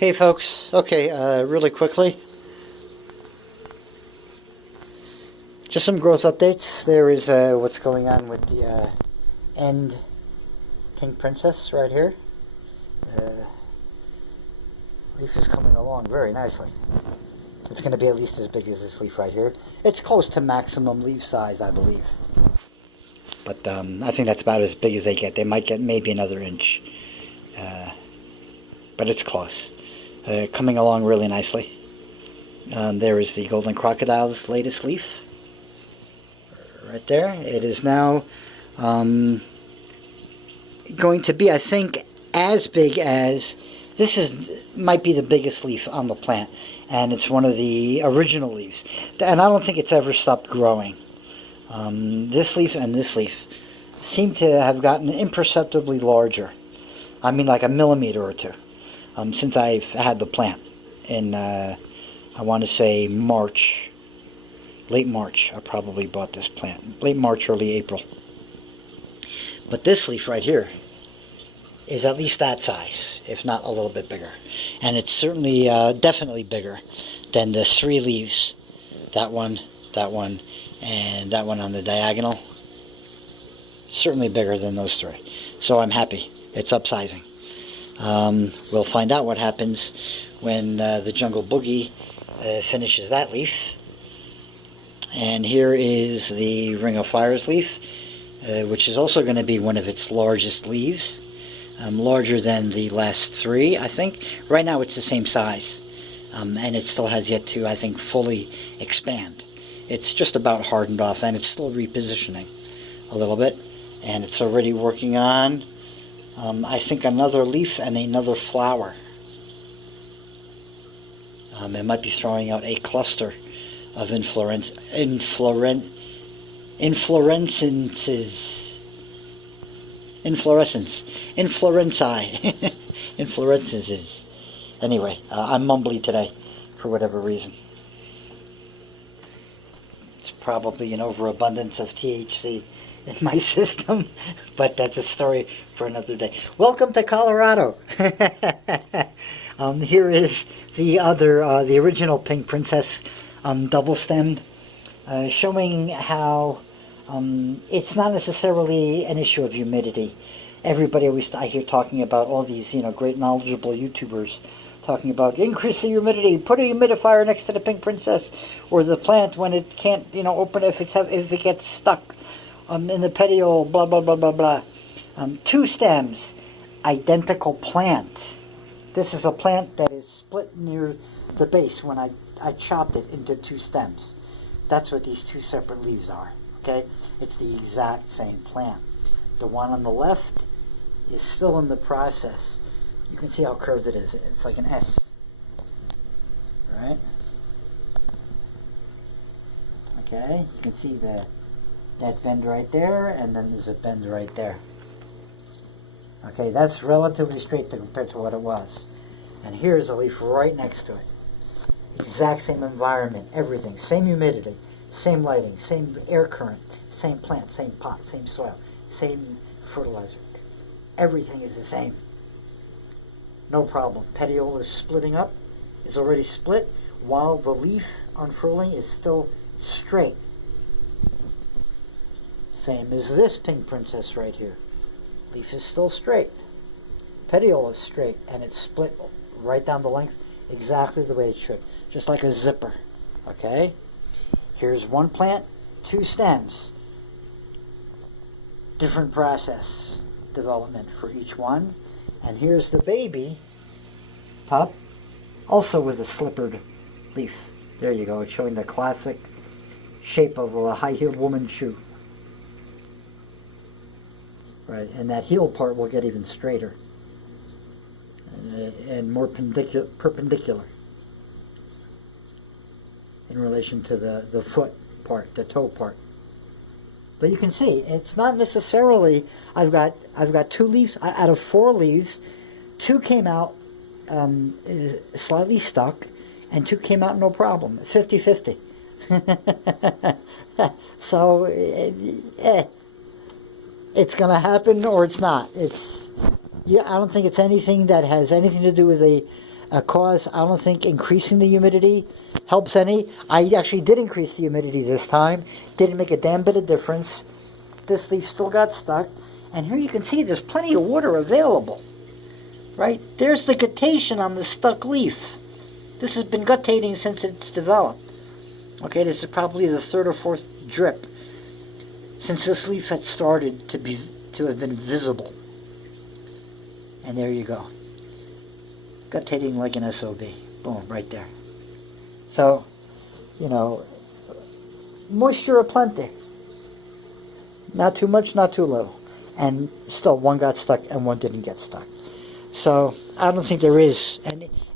Hey folks, okay, really quickly, just some growth updates. There is what's going on with the end Pink Princess right here. Leaf is coming along very nicely. It's going to be at least as big as this leaf right here. It's close to maximum leaf size, I believe. But I think that's about as big as they get. They might get maybe another inch. But it's close. Coming along really nicely. There is the golden crocodile's latest leaf. Right there. It is now going to be, I think, as big as... This might be the biggest leaf on the plant, and it's one of the original leaves. And I don't think it's ever stopped growing. This leaf and this leaf seem to have gotten imperceptibly larger. I mean like a millimeter or two since I've had the plant in, I want to say March, late March. I probably bought this plant. Late March, early April. But this leaf right here is at least that size, if not a little bit bigger. And it's certainly, definitely bigger than the three leaves. That one, and that one on the diagonal. Certainly bigger than those three. So I'm happy. It's upsizing. We'll find out what happens when the Jungle Boogie finishes that leaf. And here is the Ring of Fire's leaf, which is also going to be one of its largest leaves. Larger than the last three, I think. Right now it's the same size, and it still has yet to, I think, fully expand. It's just about hardened off, and it's still repositioning a little bit, and it's already working on, I think, another leaf and another flower. It might be throwing out a cluster of inflorescences. Inflorescences. Anyway, I'm mumbly today for whatever reason. It's probably an overabundance of THC in my system, but that's a story for another day. Welcome to Colorado. Here is the other, the original Pink Princess, double-stemmed, showing how it's not necessarily an issue of humidity. Everybody always, I hear talking about all these, great knowledgeable YouTubers talking about increase the humidity, put a humidifier next to the Pink Princess or the plant when it can't, open if it gets stuck in the petiole, blah, blah, blah, blah, blah. Two stems, identical plant. This is a plant that is split near the base when I chopped it into two stems. That's what these two separate leaves are. Okay, it's the exact same plant. The one on the left is still in the process. You can see how curved it is. It's like an S. Right? Okay, you can see that bend right there, and then there's a bend right there. Okay, that's relatively straight compared to what it was. And here's a leaf right next to it. Exact same environment, everything, same humidity. Same lighting, same air current, same plant, same pot, same soil, same fertilizer. Everything is the same. No problem. Petiole is splitting up, is already split, while the leaf unfurling is still straight. Same as this Pink Princess right here. Leaf is still straight. Petiole is straight, and it's split right down the length exactly the way it should. Just like a zipper. Okay? Here's one plant, two stems. Different process development for each one. And here's the baby pup, also with a slippered leaf. There you go. It's showing the classic shape of a high-heeled woman's shoe. Right, and that heel part will get even straighter and more perpendicular in relation to the foot part, the toe part. But you can see it's not necessarily. I've got two leaves out of four leaves. Two came out slightly stuck, and two came out no problem. 50-50. So it's going to happen or it's not. I don't think it's anything that has anything to do with a cause. I don't think increasing the humidity helps any. I actually did increase the humidity this time. Didn't make a damn bit of difference. This leaf still got stuck. And here you can see there's plenty of water available. Right? There's the guttation on the stuck leaf. This has been gutating since it's developed. Okay, this is probably the third or fourth drip since this leaf had started to have been visible. And there you go. Gutating like an SOB. Boom, right there. So, moisture aplenty. Not too much, not too little. And still, one got stuck and one didn't get stuck. So, I don't think there is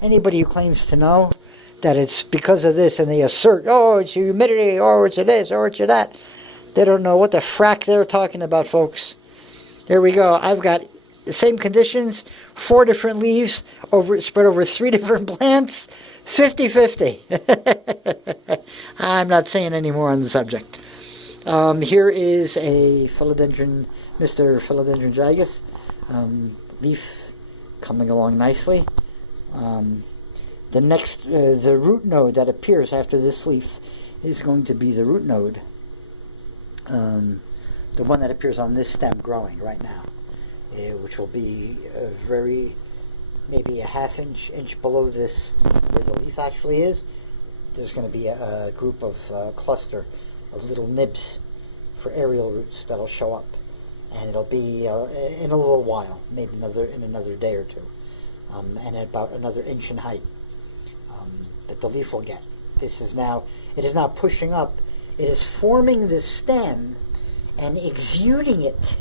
anybody who claims to know that it's because of this and they assert, oh, it's humidity, or it's this, or it's that. They don't know what the frack they're talking about, folks. There we go. I've got the same conditions, 4 different leaves, spread over 3 different plants, 50-50. I'm not saying any more on the subject. Here is a philodendron, Mr. Philodendron gigas, leaf coming along nicely. The next, the root node that appears after this leaf is going to be the root node, the one that appears on this stem growing right now, which will be maybe a half inch below this, where the leaf actually is. There's going to be a group of cluster of little nibs for aerial roots that'll show up, and it'll be in a little while, maybe in another day or two, and about another inch in height that the leaf will get. It is now pushing up. It is forming the stem and exuding it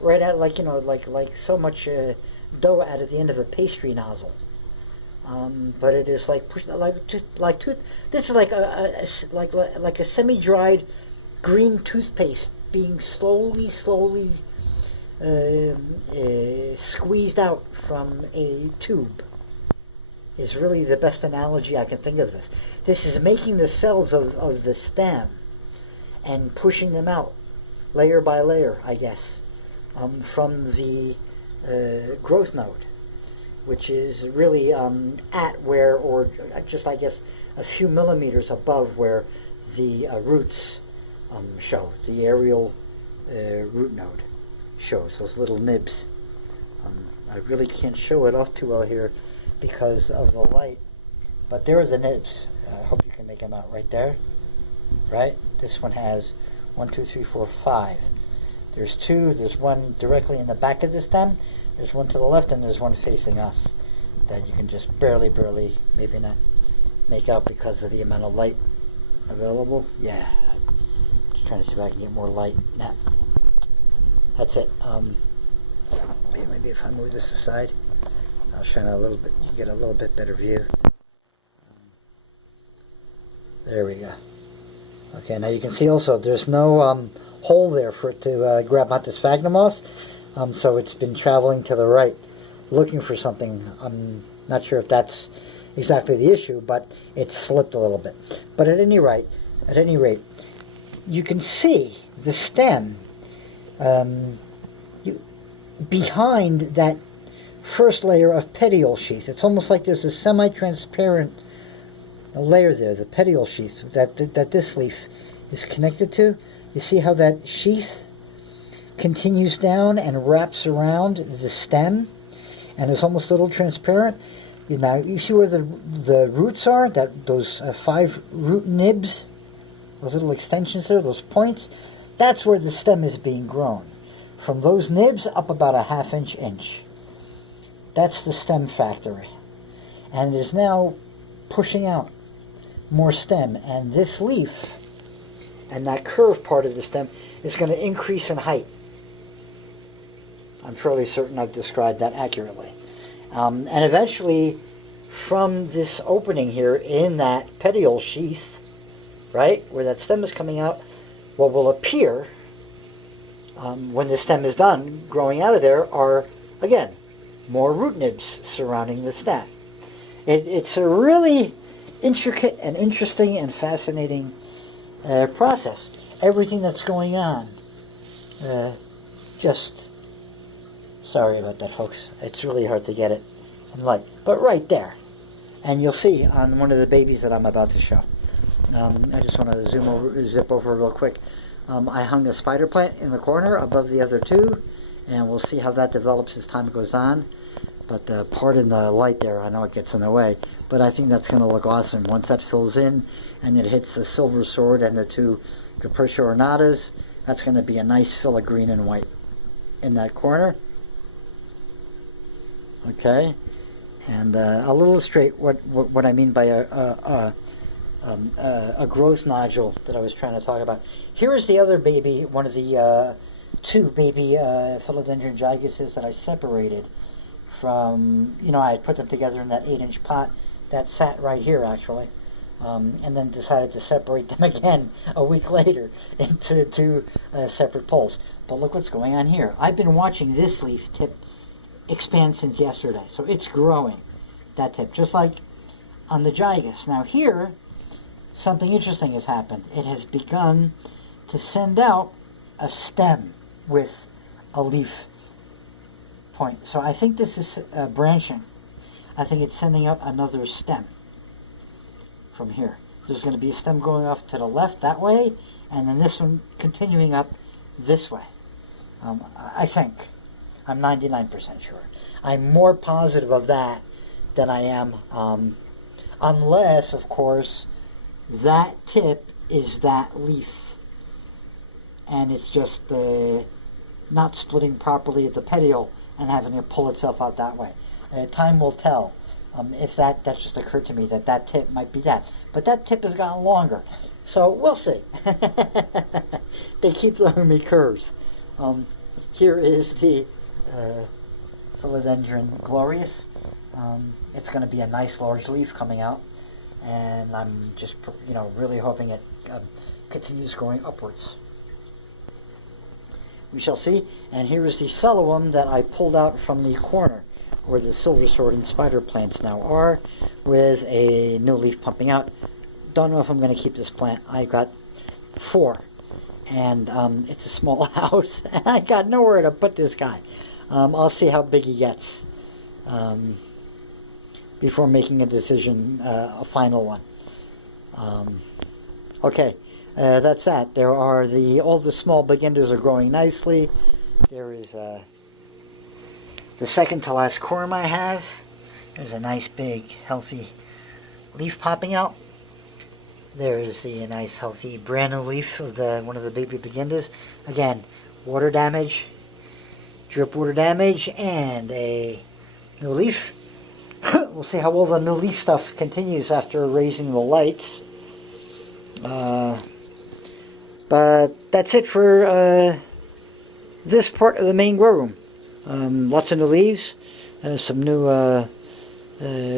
right out, like so much dough out at the end of a pastry nozzle. But it is like push, this is like a semi-dried green toothpaste being slowly squeezed out from a tube. Is really the best analogy I can think of this. This is making the cells of the stem and pushing them out layer by layer, I guess, from the growth node, which is really at where, or just I guess a few millimeters above where the roots show, the aerial root node shows, those little nibs. I really can't show it off too well here because of the light, but there are the nibs. I hope you can make them out right there. Right? This one has 1, 2, 3, 4, 5. There's 2. There's one directly in the back of the stem. There's one to the left, and there's one facing us that you can just barely, maybe not make out because of the amount of light available. Yeah. Just trying to see if I can get more light. Nah. That's it. Maybe if I move this aside, I'll shine a little bit. You get a little bit better view. There we go. Okay, now you can see also there's no hole there for it to grab onto this sphagnum moss, so it's been traveling to the right, looking for something. I'm not sure if that's exactly the issue, but it slipped a little bit. But at any rate, you can see the stem behind that first layer of petiole sheath. It's almost like there's a semi-transparent layer there, the petiole sheath that this leaf is connected to. You see how that sheath continues down and wraps around the stem and is almost a little transparent. Now you see where the roots are, those 5 root nibs, those little extensions there, those points. That's where the stem is being grown. From those nibs up about a ½ inch. That's the stem factory. And it is now pushing out more stem. And this leaf and that curved part of the stem is going to increase in height. I'm fairly certain I've described that accurately. And eventually, from this opening here in that petiole sheath, right, where that stem is coming out, what will appear when the stem is done growing out of there are, again, more root nibs surrounding the stem. It's a really intricate and interesting and fascinating process. Everything that's going on just Sorry about that, folks. It's really hard to get it in light. But right there. And you'll see on one of the babies that I'm about to show. I just want to zip over real quick. I hung a spider plant in the corner above the other two, and we'll see how that develops as time goes on. But pardon the light there, I know it gets in the way, but I think that's going to look awesome. Once that fills in and it hits the silver sword and the two Capriccia ornatas, that's going to be a nice fill of green and white in that corner. Okay, and I'll illustrate what I mean by a growth nodule that I was trying to talk about. Here is the other baby, one of the two baby philodendron gigases that I separated from, I had put them together in that 8-inch pot that sat right here actually, and then decided to separate them again a week later into two separate poles. But look what's going on here. I've been watching this leaf tip expand since yesterday, so it's growing, that tip, just like on the gigas. Now here, something interesting has happened. It has begun to send out a stem with a leaf point. So I think this is branching. I think it's sending out another stem from here. There's going to be a stem going off to the left that way, and then this one continuing up this way. I think. I'm 99% sure. I'm more positive of that than I am, unless, of course, that tip is that leaf, and it's just not splitting properly at the petiole and having it pull itself out that way. Time will tell if that just occurred to me that tip might be that. But that tip has gotten longer, so we'll see. They keep throwing me curves. Here is the philodendron glorious. It's going to be a nice large leaf coming out, and I'm just really hoping it continues going upwards. We shall see. And here is the cellulum that I pulled out from the corner where the silver sword and spider plants now are, with a new leaf pumping out. Don't know if I'm going to keep this plant. I got 4, and it's a small house, and I got nowhere to put this guy. I'll see how big he gets before making a decision, a final one. Okay. That's that. There are all the small beginners are growing nicely. There is the second to last corm I have. There's a nice big healthy leaf popping out. There is the nice healthy brand new leaf of one of the baby beginners. Again, water damage, drip water damage, and a new leaf. We'll see how well the new leaf stuff continues after raising the lights. But that's it for this part of the main grow room. Lots of new leaves, some new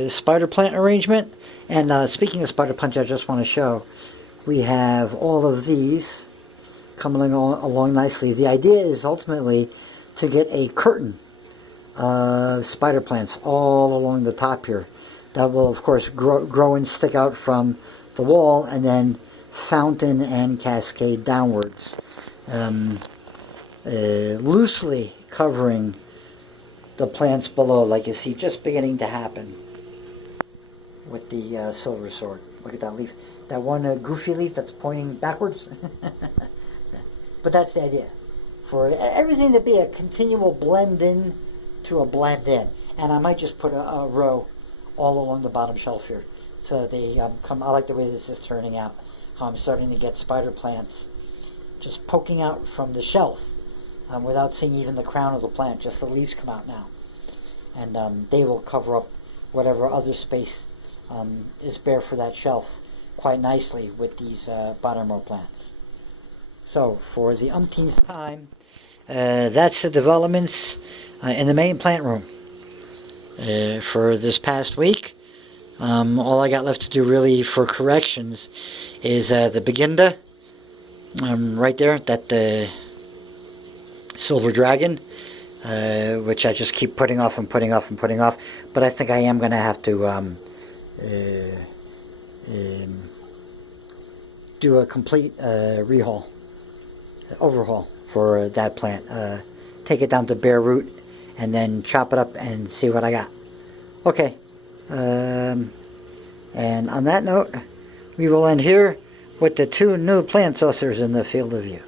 spider plant arrangement. And speaking of spider plants, I just want to show, we have all of these coming along nicely. The idea is ultimately to get a curtain of spider plants all along the top here. That will, of course, grow and stick out from the wall, and then fountain and cascade downwards, loosely covering the plants below, like you see just beginning to happen with the silver sword. Look at that leaf, that one goofy leaf that's pointing backwards. But that's the idea, for everything to be a continual blend in to a blend in. And I might just put a row all along the bottom shelf here, so they come. I like the way this is turning out. How I'm starting to get spider plants just poking out from the shelf without seeing even the crown of the plant. Just the leaves come out now, and they will cover up whatever other space is bare for that shelf quite nicely with these bottom row plants. So for the umpteenth time, that's the developments in the main plant room for this past week. All I got left to do really for corrections is the beginda, right there, that silver dragon, which I just keep putting off and putting off and putting off. But I think I am going to have to do a complete overhaul for that plant. Take it down to bare root and then chop it up and see what I got. Okay, and on that note, we will end here with the 2 new plant saucers in the field of view.